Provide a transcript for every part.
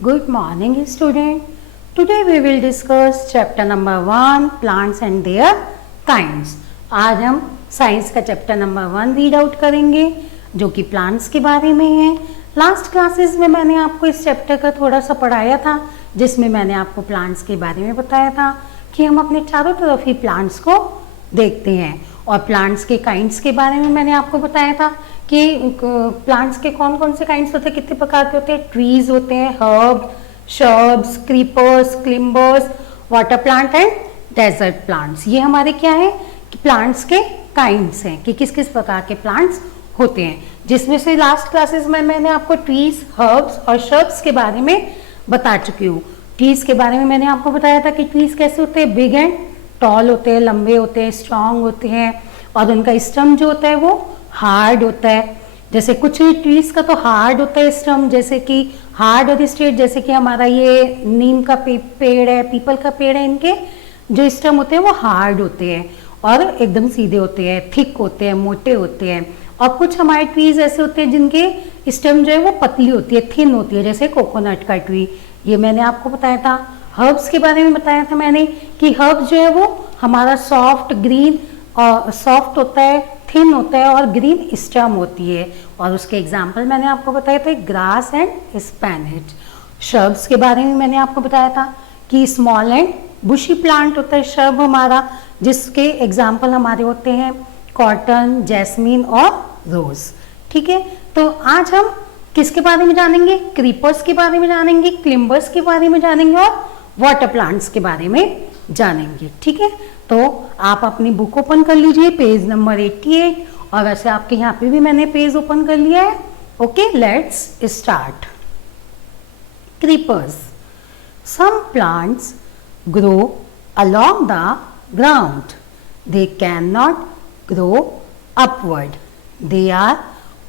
Good morning, student. Today we will discuss chapter number 1, plants and their kinds. आज हम science का chapter number 1 read out करेंगे जो कि प्लांट्स के बारे में है। लास्ट क्लासेस में मैंने आपको इस चैप्टर का थोड़ा सा पढ़ाया था, जिसमें मैंने आपको प्लांट्स के बारे में बताया था कि हम अपने चारों तरफ ही प्लांट्स को देखते हैं। और प्लांट्स के काइंड्स के बारे में मैंने आपको बताया था कि प्लांट्स के कौन कौन से काइंड्स होते हैं, कितने प्रकार के होते हैं। ट्रीज होते हैं, herb, shrubs, creepers, climbers, water plant and desert plants. ये हमारे क्या है कि प्लांट्स के काइंड्स हैं कि किस किस प्रकार के प्लांट्स होते हैं, जिसमें से लास्ट क्लासेस में मैंने आपको ट्रीज, हर्ब्स और शर्ब्स के बारे में बता चुकी हूँ। ट्रीज के बारे में मैंने आपको बताया था कि ट्रीज कैसे होते हैं, बिग एंड टॉल होते हैं, लंबे होते हैं, स्ट्रांग होते हैं और उनका स्टम जो होता है वो हार्ड होता है। जैसे कुछ ट्रीज का तो हार्ड होता है स्टम, जैसे कि हार्ड और स्ट्रेट, जैसे कि हमारा ये नीम का पेड़ है, पीपल का पेड़ है, इनके जो स्टम होते हैं वो हार्ड होते हैं और एकदम सीधे होते हैं, थिक होते हैं, मोटे होते हैं। और कुछ हमारे ट्रीज ऐसे होते हैं जिनके स्टम जो है वो पतली होती है, थिन होती है, जैसे कोकोनट का ट्री, ये मैंने आपको बताया था। हर्ब्स के बारे में बताया था मैंने कि हर्ब्स जो है वो हमारा सॉफ्ट ग्रीन और सॉफ्ट होता है, थिन होता है और ग्रीन स्टम होती है। और उसके एग्जाम्पल मैंने आपको बताया था ग्रास एंड स्पैनिश। शर्ब्स के बारे में मैंने आपको बताया था कि स्मॉल एंड बुशी प्लांट होता है शर्ब हमारा, जिसके एग्जाम्पल हमारे होते हैं कॉटन, जैस्मीन और रोज। ठीक है, तो आज हम किसके बारे में जानेंगे, क्रीपर्स के बारे में जानेंगे, क्लिम्बर्स के बारे में जानेंगे और वाटर प्लांट्स के बारे में जानेंगे। ठीक है, तो आप अपनी बुक ओपन कर लीजिए, पेज नंबर 88। और वैसे आपके यहाँ पे भी मैंने पेज ओपन कर लिया है। Okay, let's start. Creepers. Some plants grow along the ground. They cannot grow upward. They are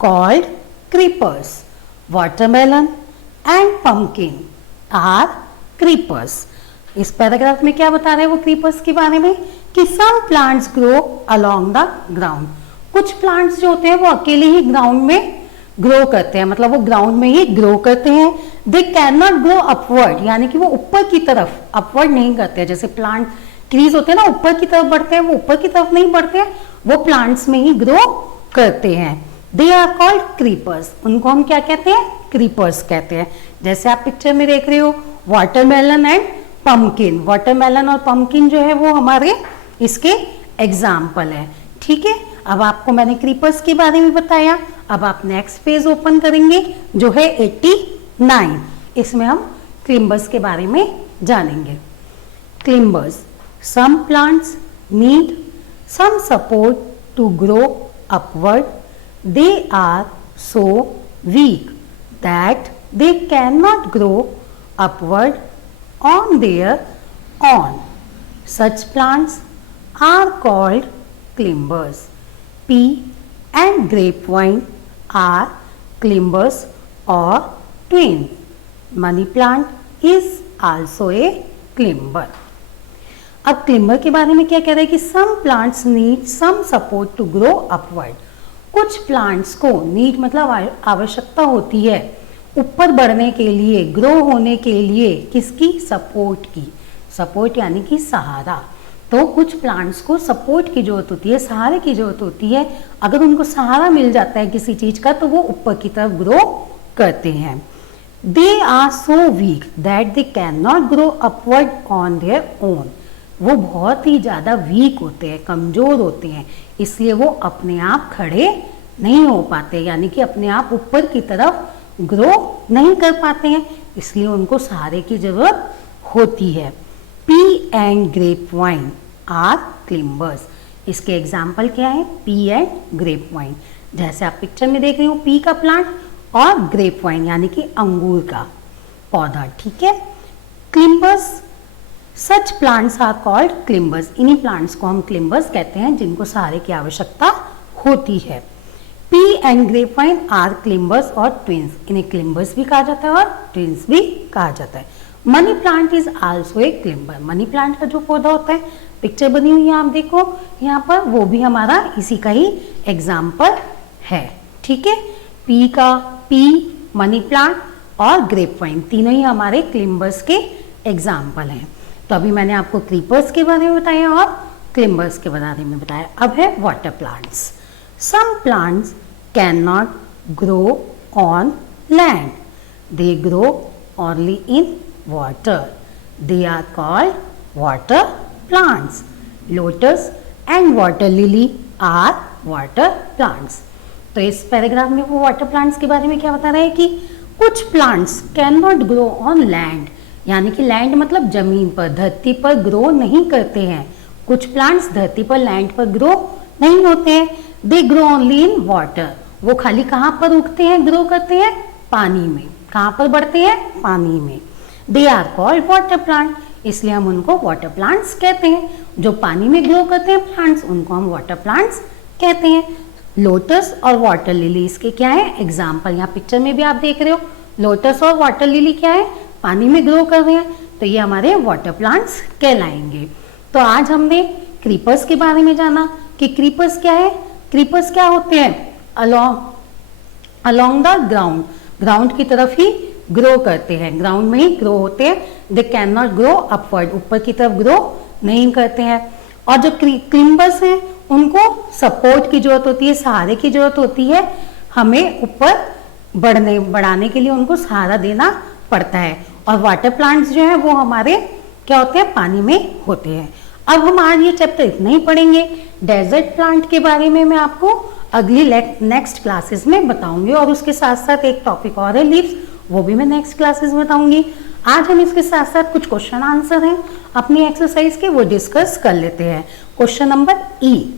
called creepers. Watermelon and pumpkin are creepers. इस पैराग्राफ में क्या बता रहे हैं वो क्रीपर्स के बारे में कि some plants grow along the ground. कुछ प्लांट्स जो होते हैं वो अकेले ही ग्राउंड में ग्रो करते हैं, मतलब वो ग्राउंड में ही ग्रो करते हैं। दे कैन नॉट ग्रो अपवर्ड, यानी कि वो ऊपर की तरफ अपवर्ड नहीं करते हैं। जैसे प्लांट ट्रीज होते हैं ना, ऊपर की तरफ बढ़ते हैं, वो ऊपर की तरफ नहीं बढ़ते हैं, वो प्लांट्स में ही ग्रो करते हैं। They are called creepers. उनको हम क्या कहते हैं, क्रीपर्स कहते हैं। जैसे आप पिक्चर में देख रहे हो वाटरमेलन एंड पम्पकिन। वाटरमेलन और पम्पकिन जो है वो हमारे इसके एग्जाम्पल है। ठीक है, अब आपको मैंने क्रीपर्स के बारे में बताया। अब आप नेक्स्ट पेज ओपन करेंगे जो है 89। इसमें हम क्लिम्बर्स के बारे में जानेंगे। Climbers. Some plants need some support to grow upward. They are so weak that they cannot grow upward on their own. Such plants are called climbers. Pea and grapevine are climbers or twins. Money plant is also a climber. अब climber के बारे में क्या कह रहे हैं कि some plants need some support to grow upward. कुछ प्लांट्स को नीड मतलब आवश्यकता होती है ऊपर बढ़ने के लिए, ग्रो होने के लिए, किसकी, सपोर्ट की। सपोर्ट यानी कि सहारा। तो कुछ प्लांट्स को सपोर्ट की जरूरत होती है, सहारे की जरूरत होती है। अगर उनको सहारा मिल जाता है किसी चीज का तो वो ऊपर की तरफ ग्रो करते हैं। They are so weak that they can not grow upward on their own. वो बहुत ही ज़्यादा वीक होते हैं, कमज़ोर होते हैं, इसलिए वो अपने आप खड़े नहीं हो पाते, यानी कि अपने आप ऊपर की तरफ ग्रो नहीं कर पाते हैं, इसलिए उनको सहारे की ज़रूरत होती है। Pea and grape vine are climbers. इसके एग्जाम्पल क्या है, पी एंड ग्रेप वाइन। जैसे आप पिक्चर में देख रहे हो पी का प्लांट और ग्रेप वाइन यानी कि अंगूर का पौधा। ठीक है, climbers. Such plants are called climbers. इन्हीं प्लांट्स को हम क्लिम्बर्स कहते हैं जिनको सहारे की आवश्यकता होती है। पी एंड ग्रेपवाइन आर क्लिम्बर्स और ट्विंस। इन्हें क्लिम्बर्स भी कहा जाता है और ट्विंस भी कहा जाता है। Money plant is also a climber. Money plant का जो पौधा होता है, पिक्चर बनी हुई है आप देखो यहाँ पर, वो भी हमारा इसी का ही एग्जाम्पल है। ठीक है, पी का, पी मनी प्लांट, और ग्रेप वाइन, तीनों ही हमारे क्लिम्बर्स के एग्जाम्पल हैं। तो अभी मैंने आपको क्रीपर्स के बारे में बताया और क्लिम्बर्स के बारे में बताया। अब है water plants. Some plants can not grow on land, they grow only in water, they are called water plants. Lotus and water lily are water plants. तो इस पैराग्राफ में वो वाटर प्लांट्स के बारे में क्या बता रहे हैं कि कुछ plants can not grow on land, यानी कि लैंड मतलब जमीन पर, धरती पर ग्रो नहीं करते हैं। कुछ प्लांट्स धरती पर लैंड पर ग्रो नहीं होते हैं। दे ग्रो ओनली इन वाटर, वो खाली कहाँ पर उगते हैं, ग्रो करते हैं, पानी में। कहाँ पर बढ़ते हैं, पानी में। They are called water plant, इसलिए हम उनको वाटर प्लांट्स कहते हैं। जो पानी में ग्रो करते हैं प्लांट्स, उनको हम वाटर प्लांट्स कहते हैं। लोटस और वाटर लिली इसके क्या है, एग्जाम्पल। यहाँ पिक्चर में भी आप देख रहे हो, लोटस और वाटर लिली क्या है, पानी में ग्रो कर रहे हैं, तो ये हमारे वाटर प्लांट्स कहलाएंगे। तो आज हमने क्रीपर्स के बारे में जाना कि क्रीपर्स क्या है। क्रीपर्स क्या होते हैं, अलोंग द ग्राउंड, ग्राउंड की तरफ ही ग्रो करते हैं, ग्राउंड में ही ग्रो होते हैं। दे कैन नॉट ग्रो अपवर्ड, ऊपर की तरफ ग्रो नहीं करते हैं। और जो क्लिम्बर्स हैं उनको सपोर्ट की जरूरत होती है, सहारे की जरूरत होती है, हमें ऊपर बढ़ाने के लिए उनको सहारा देना पड़ता है। और वाटर प्लांट्स जो है वो हमारे क्या होते हैं, पानी में होते हैं। अब हम आज ये चैप्टर इतना ही पढ़ेंगे। डेजर्ट प्लांट के बारे में मैं आपको अगली नेक्स्ट क्लासेस में बताऊंगी, और उसके साथ साथ एक टॉपिक और है लीव्स, वो भी मैं नेक्स्ट क्लासेस में बताऊंगी। आज हम इसके साथ साथ कुछ क्वेश्चन आंसर हैं अपनी एक्सरसाइज के, वो डिस्कस कर लेते हैं। क्वेश्चन नंबर ई,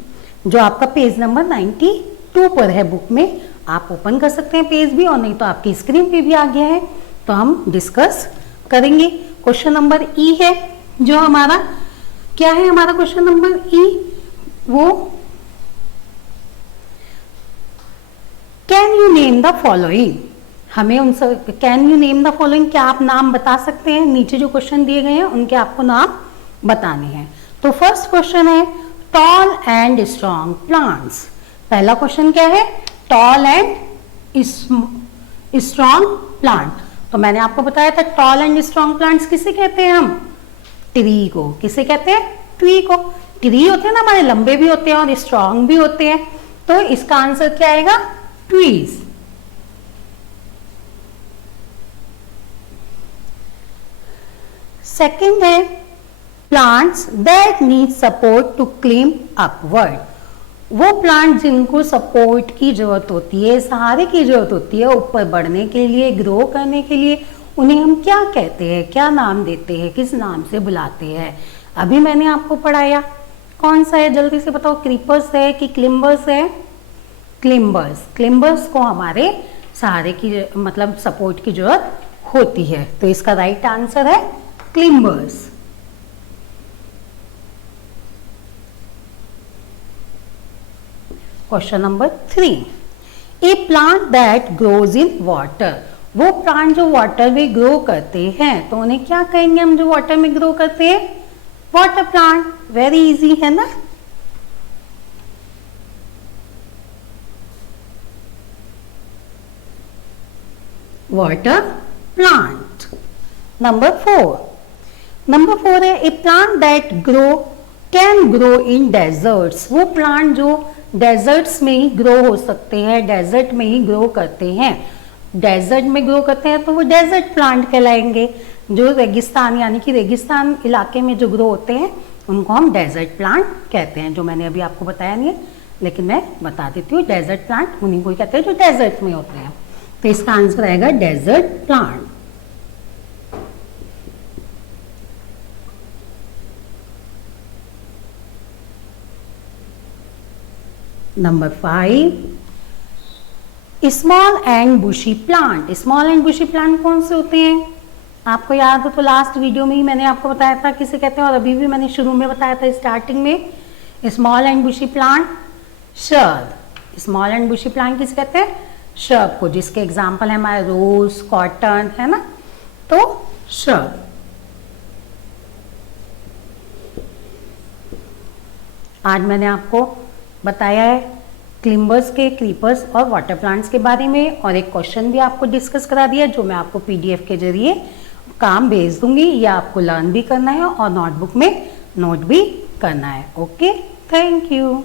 जो आपका पेज नंबर 92 पर है बुक में, आप ओपन कर सकते हैं पेज भी, और नहीं तो आपकी स्क्रीन पे भी आ गया है, तो हम डिस्कस करेंगे। क्वेश्चन नंबर ई है जो हमारा, क्या है हमारा क्वेश्चन नंबर ई, वो can you name the following, हमें उन सब, can you name the following, क्या आप नाम बता सकते हैं, नीचे जो क्वेश्चन दिए गए हैं उनके आपको नाम बताने हैं। तो फर्स्ट क्वेश्चन है टॉल एंड स्ट्रॉन्ग प्लांट्स। पहला क्वेश्चन क्या है, टॉल एंड स्ट्रॉन्ग प्लांट। तो मैंने आपको बताया था टॉल एंड स्ट्रॉन्ग प्लांट्स किसे कहते हैं, हम ट्री को। किसे कहते हैं, ट्री को। ट्री होते हैं ना हमारे, लंबे भी होते हैं और स्ट्रॉन्ग भी होते हैं, तो इसका आंसर क्या आएगा, ट्रीज। सेकंड है plants that need support to climb upward. वो प्लांट जिनको सपोर्ट की जरूरत होती है, सहारे की जरूरत होती है ऊपर बढ़ने के लिए, ग्रो करने के लिए, उन्हें हम क्या कहते हैं, क्या नाम देते हैं, किस नाम से बुलाते हैं। अभी मैंने आपको पढ़ाया, कौन सा है जल्दी से बताओ, क्रीपर्स है कि क्लिम्बर्स है, क्लिम्बर्स। क्लिम्बर्स को हमारे सहारे की मतलब सपोर्ट की जरूरत होती है, तो इसका राइट आंसर है climbers. Question number 3, a plant that grows in water. वो प्लांट जो वाटर में ग्रो करते हैं, तो उन्हें क्या कहेंगे हम, जो वाटर में ग्रो करते हैं, वाटर प्लांट। वेरी इजी है ना। Water plant. नंबर 4 है a plant that grow can grow in deserts. वो प्लांट जो डेजर्ट्स में ही ग्रो हो सकते हैं, डेजर्ट में ही ग्रो करते हैं। डेजर्ट में ग्रो करते हैं तो वो डेजर्ट प्लांट कहलाएंगे। जो रेगिस्तान यानी कि रेगिस्तान इलाके में जो ग्रो होते हैं उनको हम डेजर्ट प्लांट कहते हैं, जो मैंने अभी आपको बताया नहीं है, लेकिन मैं बता देती हूँ। डेजर्ट प्लांट उन्हीं को कहते हैं जो डेजर्ट में होते हैं, तो इसका आंसर आएगा desert plant. Number 5, small and bushy plant. Small and bushy plant कौन से होते हैं, आपको याद हो तो लास्ट वीडियो में ही मैंने आपको बताया था किसे कहते हैं, और अभी भी मैंने शुरू में बताया था स्टार्टिंग में। Small and bushy plant shrub. Small and bushy plant किसे कहते हैं, शर्ब को, जिसके एग्जाम्पल है हमारे रोज, कॉटन, है ना, तो शर्ब। आज मैंने आपको बताया है क्लिम्बर्स के, क्रीपर्स और वाटर प्लांट्स के बारे में, और एक क्वेश्चन भी आपको डिस्कस करा दिया जो मैं आपको पीडीएफ के जरिए काम भेज दूंगी, या आपको लर्न भी करना है और नोटबुक में नोट भी करना है। Okay, thank you.